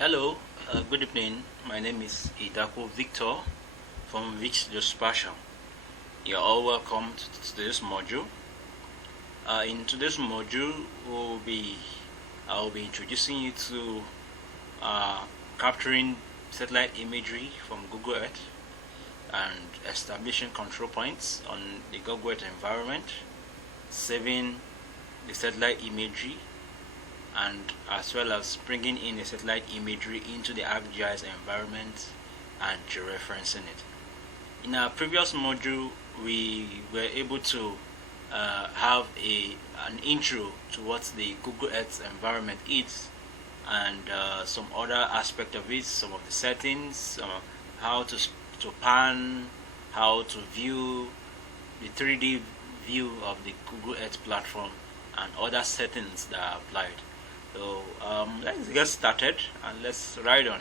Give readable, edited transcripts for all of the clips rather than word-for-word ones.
Hello, good evening. My name is Idako Victor from DE-VICKSGEOSPATIAL. You're all welcome to today's module. In today's module, I'll be introducing you to capturing satellite imagery from Google Earth and establishing control points on the Google Earth environment, saving the satellite imagery, and as well as bringing in the satellite imagery into the Arcgis environment and georeferencing it. In our previous module, we were able to have an intro to what the Google Earth environment is and some other aspect of it, some of the settings, how to pan, how to view the 3D view of the Google Earth platform, and other settings that are applied. So let's get started and let's ride on.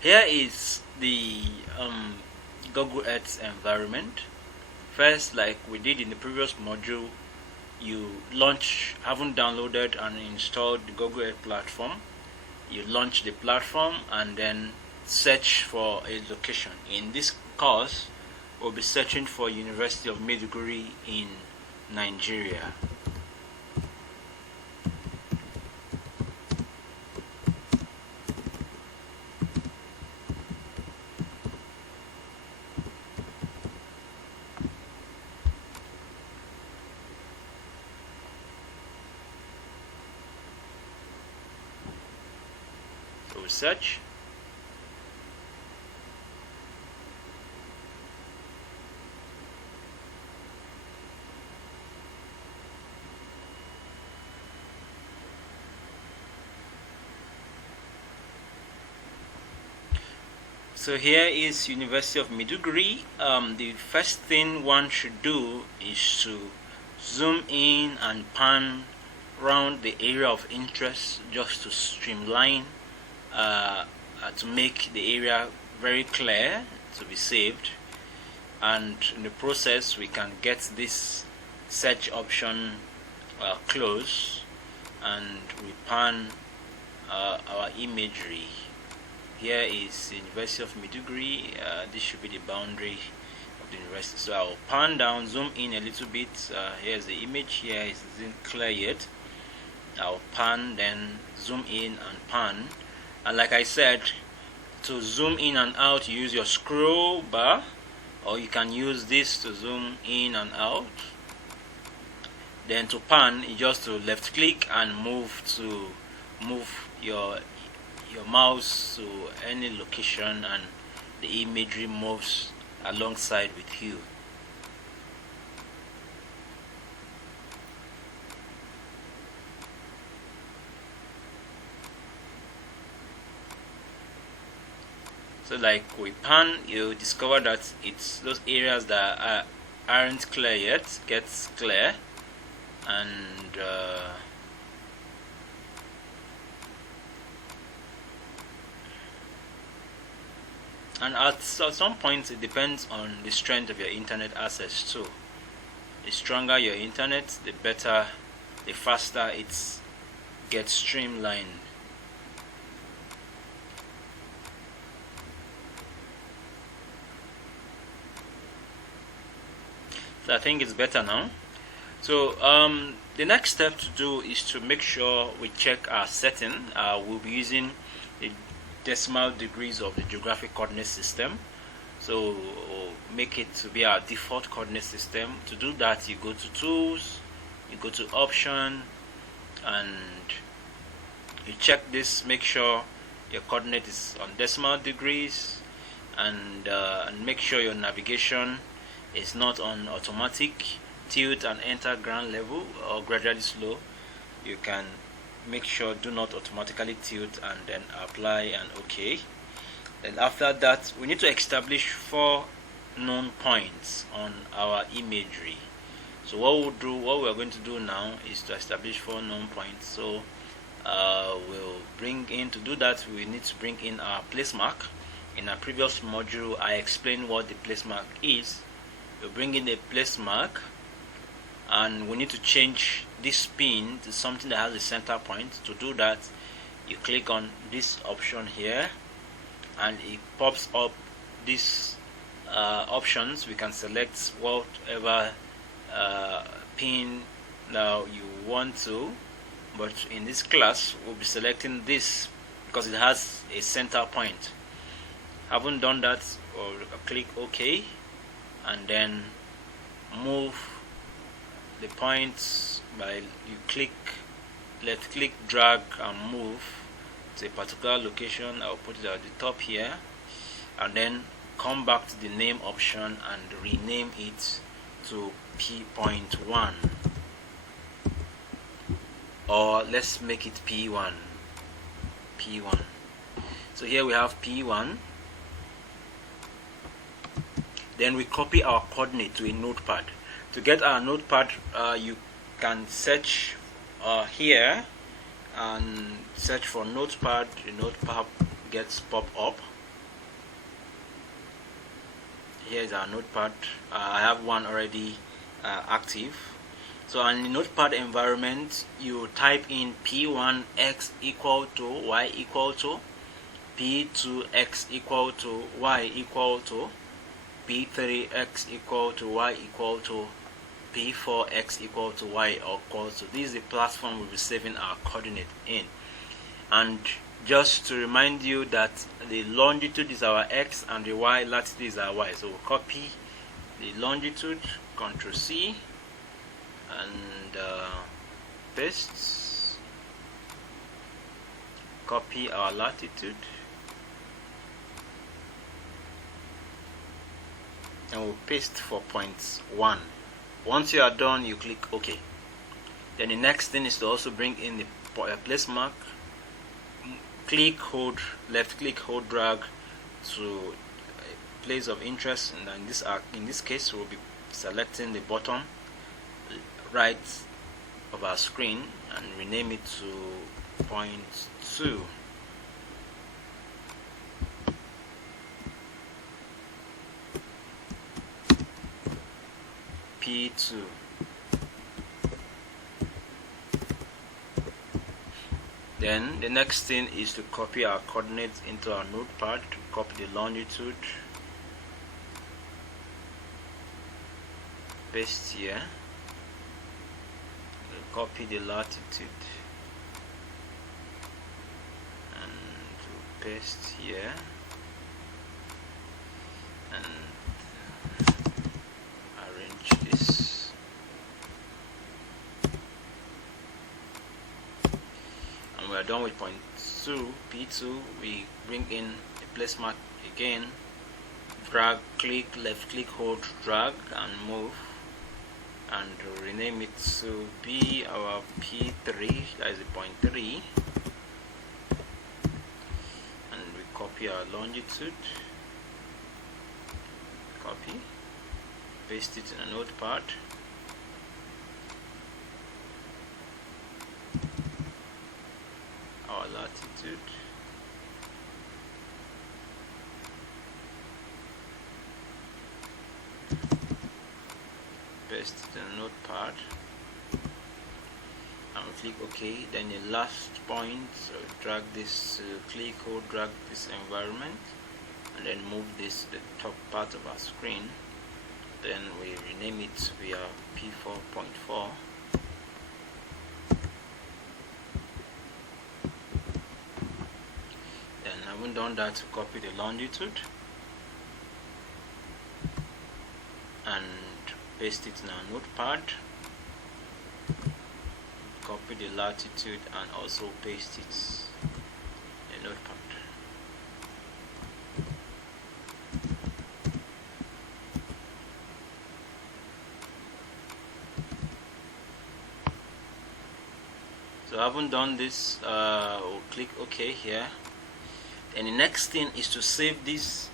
Here is the Google Earth environment. First, like we did in the previous module, you haven't downloaded and installed the Google Earth platform. You launch the platform and then search for a location. In this course, we'll be searching for University of Maiduguri in Nigeria. So we search. So here is University of Maiduguri. The first thing one should do is to zoom in and pan around the area of interest just to streamline, to make the area very clear to be saved. And in the process, we can get this search option close, and we pan our imagery. Here is the University of Maiduguri. This should be the boundary of the university. So I'll pan down, zoom in a little bit. Here's the image. Here it isn't clear yet. I'll pan, then zoom in and pan. And like I said, to zoom in and out, you use your scroll bar, or you can use this to zoom in and out. Then to pan, you just to left click and move your mouse to any location, and the imagery moves alongside with you. So like we pan, you discover that it's those areas that aren't clear yet gets clear, and at some point it depends on the strength of your internet access too. The stronger your internet, the better, the faster it gets streamlined. So I think it's better now. So the next step to do is to make sure we check our setting. We'll be using the decimal degrees of the geographic coordinate system, so make it to be our default coordinate system. To do that, you go to tools, you go to option, and you check this, make sure your coordinate is on decimal degrees, and make sure your navigation is not on automatic tilt and enter ground level or gradually slow. You can make sure do not automatically tilt and then apply and OK. Then after that, we need to establish 4 known points on our imagery. So what we're going to do now is to establish 4 known points. So we'll bring in, to do that, we need to bring in our placemark. In our previous module, I explained what the placemark is. We'll bring in the placemark, and we need to change this pin to something that has a center point. To do that, you click on this option here and it pops up these options. We can select whatever pin now you want to, but in this class we'll be selecting this because it has a center point. Haven't done that, or click OK and then move the points by you left click, drag and move to a particular location. I'll put it at the top here, and then come back to the name option and rename it to P.1, or let's make it P1. So here we have P1. Then we copy our coordinate to a notepad. To get our notepad, you can search here and search for notepad. The notepad gets pop up. Here is our notepad. I have one already active. So in the notepad environment, you type in P1 x equal to y equal to, P2 x equal to y equal to, P3 x equal to y equal to, P4 x equal to y equal to. This is the platform we'll be saving our coordinate in. And just to remind you that the longitude is our x and the y latitude is our y. So we'll copy the longitude, Ctrl C, and paste. Copy our latitude, and we'll paste for point 1. Once you are done, you click OK. Then the next thing is to also bring in the place mark. Click, hold, left click, hold, drag to a place of interest, and in this case we'll be selecting the bottom right of our screen and rename it to point 2. P2. Then the next thing is to copy our coordinates into our notepad. Copy the longitude, paste here, copy the latitude and paste here, and arrange this. And we are done with point 2, P2. We bring in a place mark again, drag, click, left click, hold, drag and move, and rename it to be our P3, that is the point 3, and we copy our longitude, copy, paste it in a notepad, our latitude, paste it in a notepad, and click OK. Then the last point, so drag this, click, hold, drag this environment, and then move this to the top part of our screen. Then we rename it to be our P4.4. Then having done that, to copy the longitude and paste it in our notepad, copy the latitude and also paste it in the notepad. So having done this, we'll click OK here. And the next thing is to save this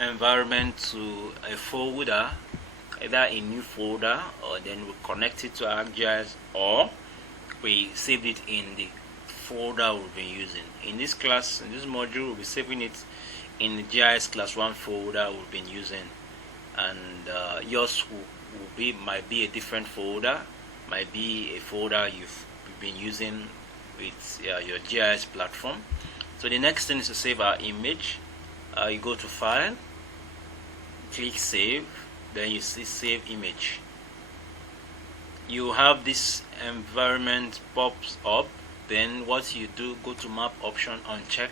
environment to a folder, either a new folder, or then we connect it to Arcgis, or we save it in the folder we've been using. In this class, in this module, we'll be saving it in the GIS class 1 folder we've been using, and yours might be a different folder, might be a folder you've been using with your GIS platform. So the next thing is to save our image. You go to File, click Save, then you see Save Image. You have this environment pops up. Then what you do, go to Map option, uncheck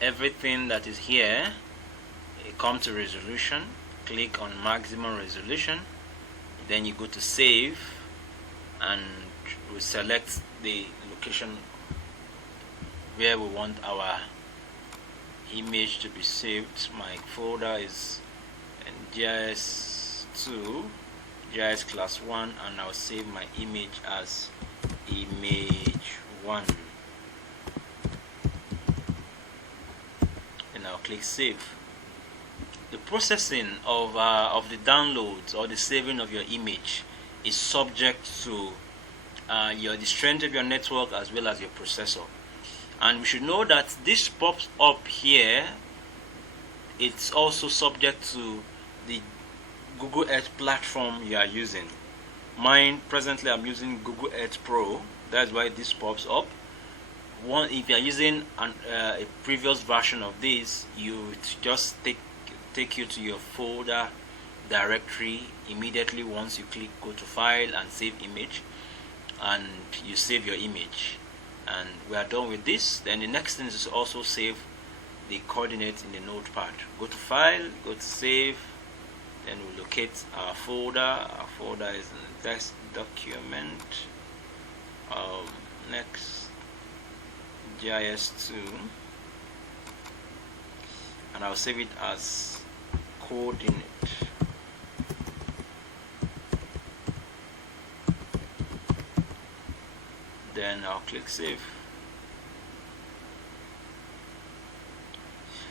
everything that is here. You come to Resolution, click on Maximum Resolution, then you go to Save, and we select the location where we want our image to be saved. My folder is in GIS2, GIS class 1, and I'll save my image as image 1. And I'll click Save. The processing of the downloads or the saving of your image is subject to the strength of your network as well as your processor. And we should know that this pops up here. It's also subject to the Google Earth platform you are using. Mine, presently I'm using Google Earth Pro. That's why this pops up. If you are using a previous version of this, you just take you to your folder directory immediately once you click go to File and Save Image, and you save your image. And we are done with this. Then the next thing is to also save the coordinates in the notepad. Go to File, go to Save, then we locate our folder. Our folder is in this document. Next, GIS2, and I'll save it as coordinate. Then I'll click Save.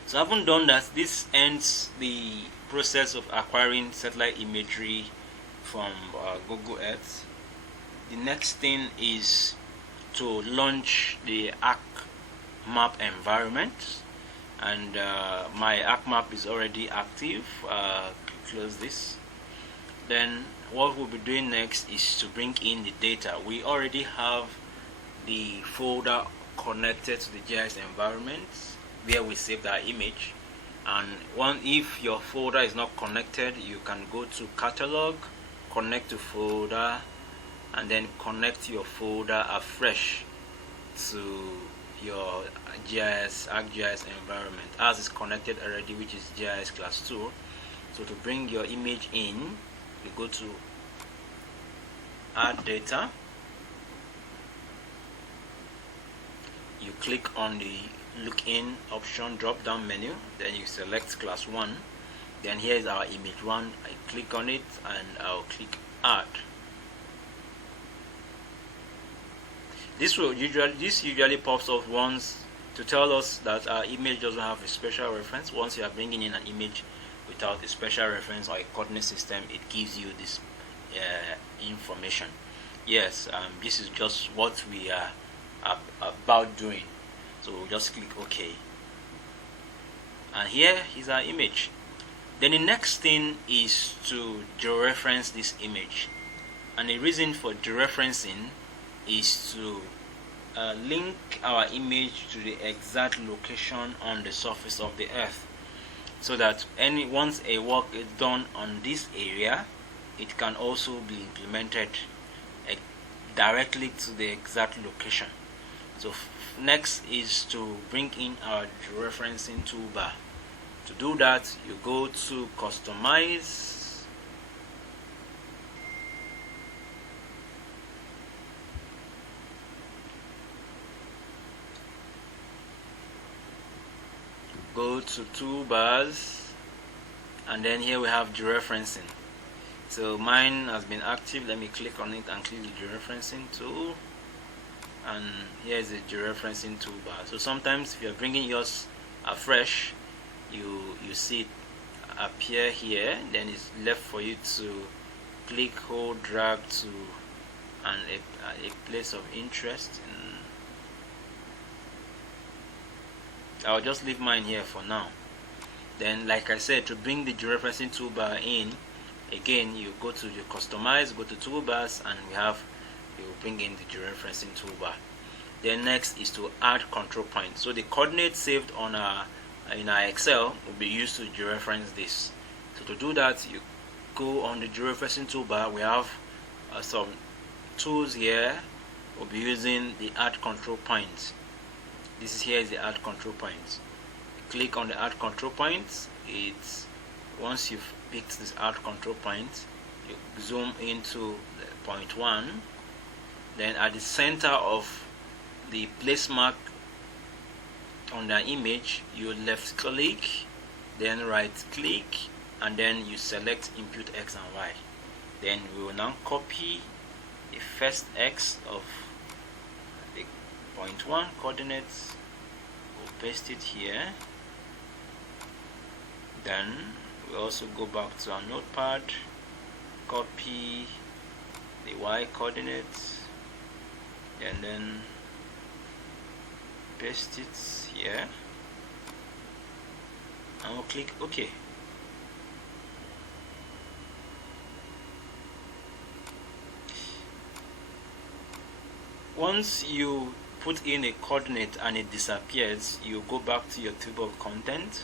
So having done that, this ends the process of acquiring satellite imagery from Google Earth. The next thing is to launch the ArcMap environment, and my ArcMap is already active. Close this. Then what we'll be doing next is to bring in the data. We already have the folder connected to the GIS environment where we saved our image, and if your folder is not connected, you can go to Catalog, connect to folder, and then connect your folder afresh to your Arcgis environment as is connected already, which is GIS class 2. So to bring your image in, you go to Add Data, you click on the Look In option drop down menu, then you select class 1. Then here is our image 1. I click on it and I'll click Add. This usually pops up once to tell us that our image doesn't have a special reference. Once you are bringing in an image without a special reference or a coordinate system, it gives you this information. Yes, this is just what we are about doing. So we'll just click OK. And here is our image. Then the next thing is to georeference this image. And the reason for georeferencing is to link our image to the exact location on the surface of the earth, so that once a work is done on this area, it can also be implemented directly to the exact location. So next is to bring in our georeferencing toolbar. To do that, you go to Customize, go to Toolbars, and then here we have georeferencing. So mine has been active. Let me click on it and click the georeferencing tool, and here is the georeferencing toolbar. So sometimes if you're bringing yours afresh, you see it appear here, then it's left for you to click, hold, drag to a place of interest. I'll just leave mine here for now. Then, like I said, to bring the georeferencing toolbar in, again you go to the customize, go to toolbars, and you bring in the georeferencing toolbar. Then next is to add control points. So the coordinates saved on in our Excel will be used to georeference this. So to do that, you go on the georeferencing toolbar. We have some tools here. We'll be using the add control points. Here is the add control points. Click on the add control points. Once you've picked this add control point, you zoom into the point 1. Then at the center of the place mark on the image, you left click, then right click, and then you select input X and Y. Then we will now copy the first X of the point 1 coordinates. We'll paste it here. Then we also go back to our notepad, copy the Y coordinates, and then paste it here, and we'll click OK. Once you put in a coordinate and it disappears, you go back to your table of content,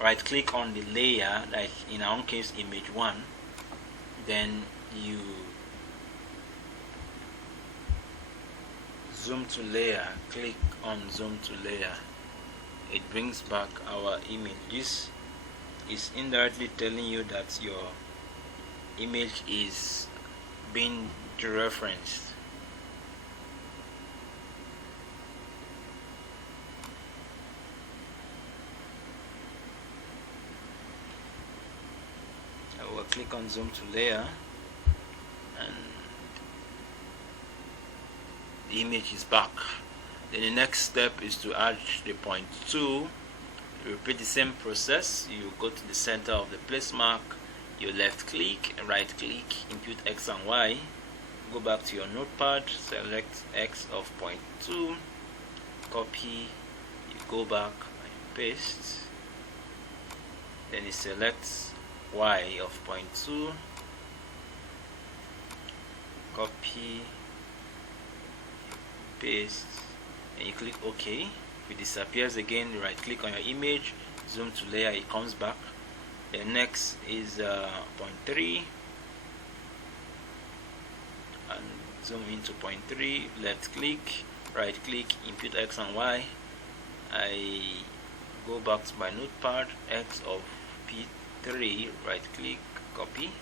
right click on the layer, like in our own case image 1, then you zoom to layer, click on zoom to layer. It brings back our image. This is indirectly telling you that your image is being georeferenced. I will click on zoom to layer, and the image is back. Then the next step is to add the point 2. Repeat the same process. You go to the center of the place mark, you left click, right click, input X and Y, go back to your notepad, select X of point 2, copy, you go back and paste, then you select Y of point 2, copy, paste, and you click OK. If it disappears again, you right click on your image, zoom to layer, it comes back. The next is point 3, and zoom into point 3, left click, right click, input X and Y. I go back to my notepad, X of P3, right click, copy,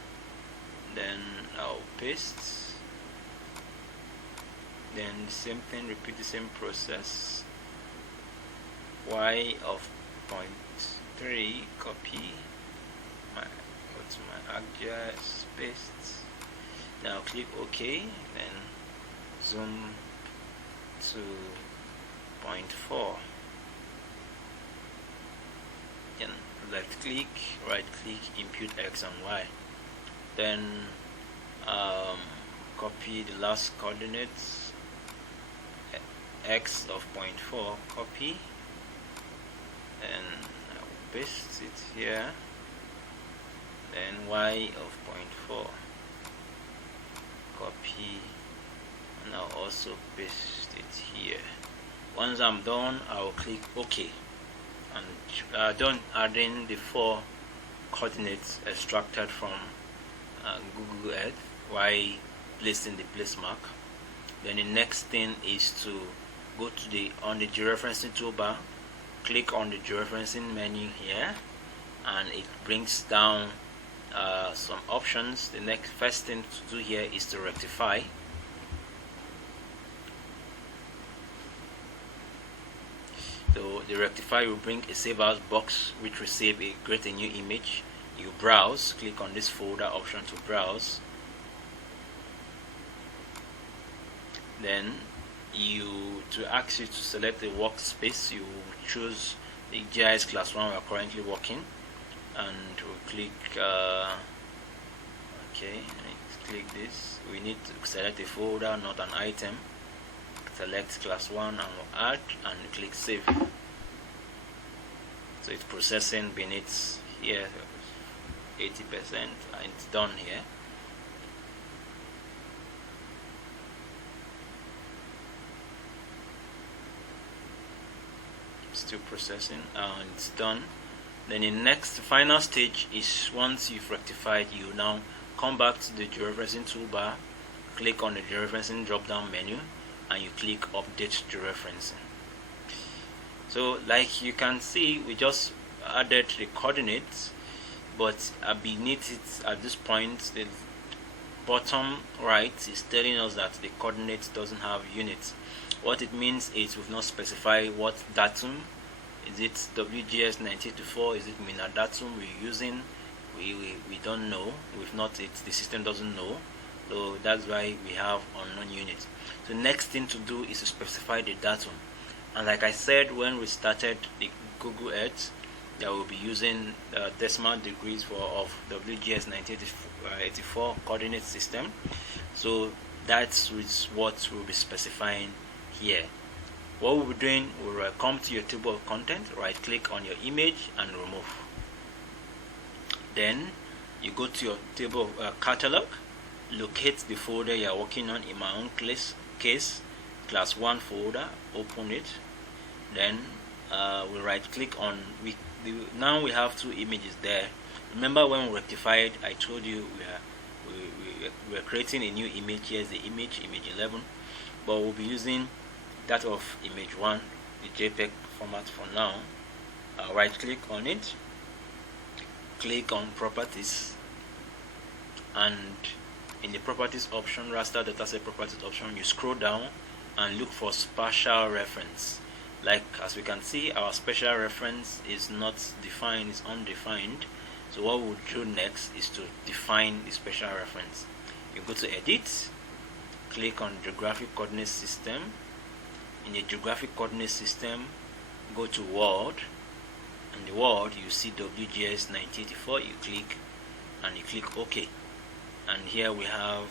then I'll paste. Then the same thing, repeat the same process. Y of point 3, copy, go to my Arcgis, paste. Now click OK, then zoom to point 4. Then left click, right click, input X and Y. Then copy the last coordinates, X of point 4, copy, and I will paste it here. Then Y of point 4, copy, and I'll also paste it here. Once I'm done, I will click OK, and done adding the 4 coordinates extracted from Google Earth while placing the place mark. Then the next thing is to go to on the georeferencing toolbar, click on the georeferencing menu here, and it brings down some options. The first thing to do here is to rectify. So the rectify will bring a save as box which will save create a new image. You browse, click on this folder option to browse. Then to ask you to select the workspace, you choose the GIS class 1 we are currently working, and we'll click OK, click this. We need to select a folder, not an item. Select class 1 and we'll add, and click save. So it's processing beneath here. 80%, and it's done here. Still processing, and it's done. Then the next final stage is, once you've rectified, you now come back to the georeferencing toolbar, click on the georeferencing drop down menu, and you click update georeferencing. So like you can see, we just added the coordinates, but beneath it at this point, the bottom right is telling us that the coordinate doesn't have units. What it means is we've not specified what datum. Is it WGS 1984? Is it Mina datum we're using? We don't know. We've not, the system doesn't know. So that's why we have unknown units. So next thing to do is to specify the datum. And like I said when we started the Google Earth, that we'll be using decimal degrees of WGS 1984 coordinate system. So that's what we'll be specifying here. What we'll be doing, we'll come to your table of content, right click on your image and remove. Then you go to your table catalog, locate the folder you are working on. In my own case, class 1 folder, open it. Then we right click on, now we have 2 images there. Remember when we rectified, I told you we are creating a new image. Here's the image 11, but we'll be using that of image 1, the JPEG format for now. Right click on it, click on properties, and in the properties option, raster dataset properties option, you scroll down and look for spatial reference. Like as we can see, our spatial reference is not defined, it's undefined. So what we'll do next is to define the spatial reference. You go to edit, click on geographic coordinate system. In the geographic coordinate system, go to world. In the world, you see WGS 1984. You click and you click OK. And here we have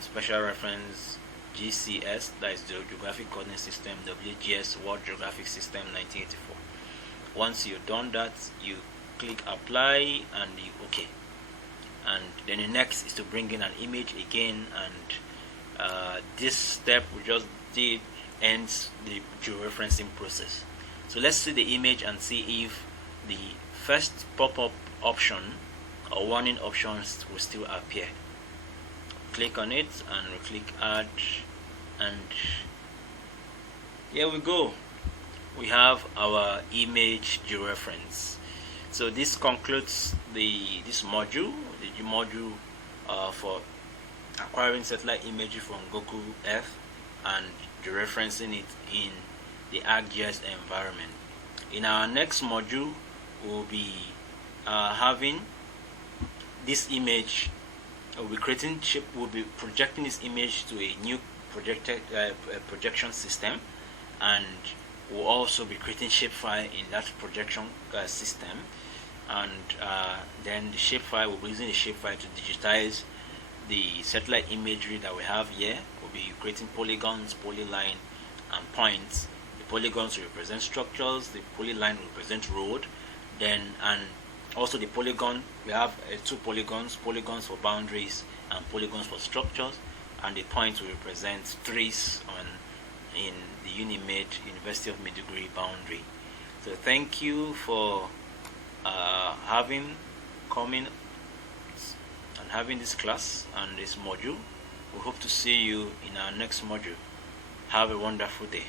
spatial reference GCS, that is the geographic coordinate system, WGS World Geographic System 1984. Once you've done that, you click apply and you OK. And then the next is to bring in an image again, and this step we just did ends the georeferencing process. So let's see the image and see if the first pop-up option or warning options will still appear. Click on it and we click add, and here we go. We have our image georeference. So this concludes this module, the module for acquiring satellite imagery from Google Earth and georeferencing it in the Arcgis environment. In our next module, we'll be having this image. We'll be projecting this image to a new projection system, and we'll also be creating shapefile in that projection system. And then the shapefile, we'll be using the shapefile to digitize the satellite imagery that we have here. We'll be creating polygons, polyline, and points. The polygons will represent structures, the polyline will represent road, then and also the polygon, we have 2 polygons for boundaries and polygons for structures, and the points will represent trees in the Unimed University of Maiduguri boundary. So thank you for coming and having this class and this module. We hope to see you in our next module. Have a wonderful day.